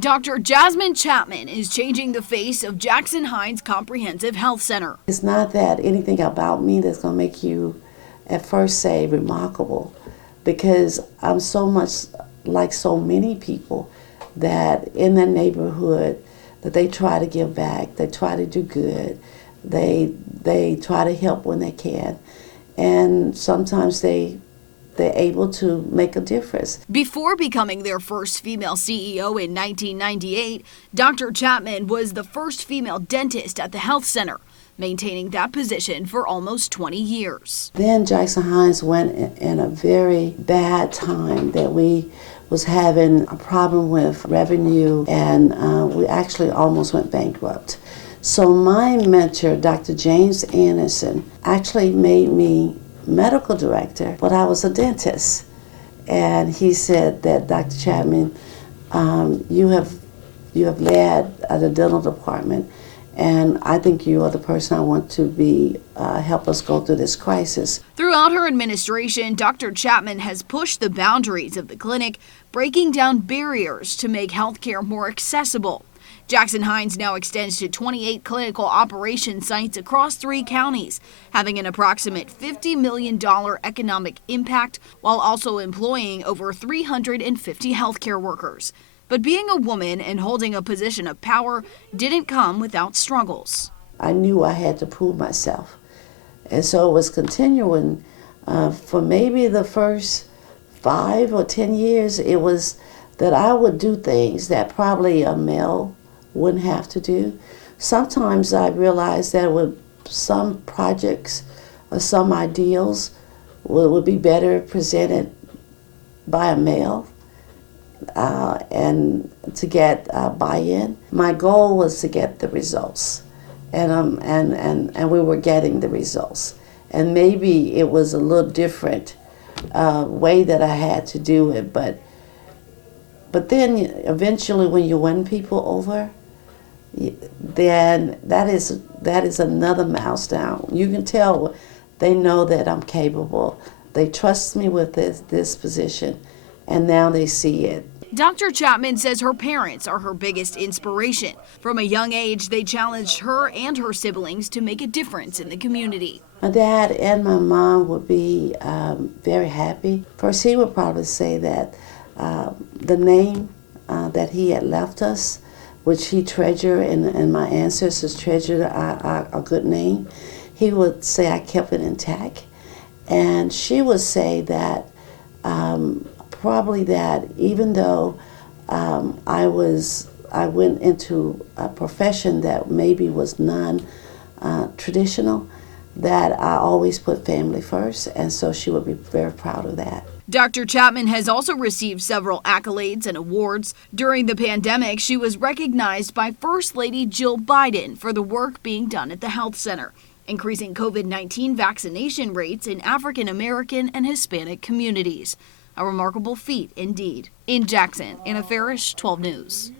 Dr. Jasmine Chapman is changing the face of Jackson Hines Comprehensive Health Center. It's not that anything about me that's going to make you at first say remarkable, because I'm so much like so many people that in their neighborhood that they try to give back, they try to do good, they try to help when they can, and sometimes they're able to make a difference. Before becoming their first female CEO in 1998, Dr. Chapman was the first female dentist at the health center, maintaining that position for almost 20 years. Then Jackson Hines went in a very bad time that we was having a problem with revenue, and we actually almost went bankrupt. So my mentor, Dr. James Anderson, actually made me medical director, but I was a dentist. And he said that, Dr. Chapman, you have led the dental department, and I think you are the person I want to be help us go through this crisis. Throughout her administration, Dr. Chapman has pushed the boundaries of the clinic, breaking down barriers to make healthcare more accessible. Jackson Hines now extends to 28 clinical operation sites across 3 counties, having an approximate $50 million economic impact while also employing over 350 healthcare workers. But being a woman and holding a position of power didn't come without struggles. I knew I had to prove myself. And so it was continuing for maybe the first 5 or 10 years. It was that I would do things that probably a male wouldn't have to do. Sometimes I realized that some projects or some ideals would be better presented by a male and to get buy-in. My goal was to get the results, and we were getting the results. And maybe it was a little different way that I had to do it, but then eventually when you win people over, then that is another milestone. You can tell they know that I'm capable. They trust me with this position, and now they see it. Dr. Chapman says her parents are her biggest inspiration. From a young age, they challenged her and her siblings to make a difference in the community. My dad and my mom would be very happy. First, he would probably say that the name that he had left us, which he treasured and my ancestors treasured a good name, he would say I kept it intact. And she would say that probably that even though I went into a profession that maybe was non-traditional, that I always put family first, and so she would be very proud of that. Dr. Chapman has also received several accolades and awards. During the pandemic, she was recognized by First Lady Jill Biden for the work being done at the health center, increasing COVID-19 vaccination rates in African American and Hispanic communities. A remarkable feat indeed. In Jackson, Anna Farish, 12 News.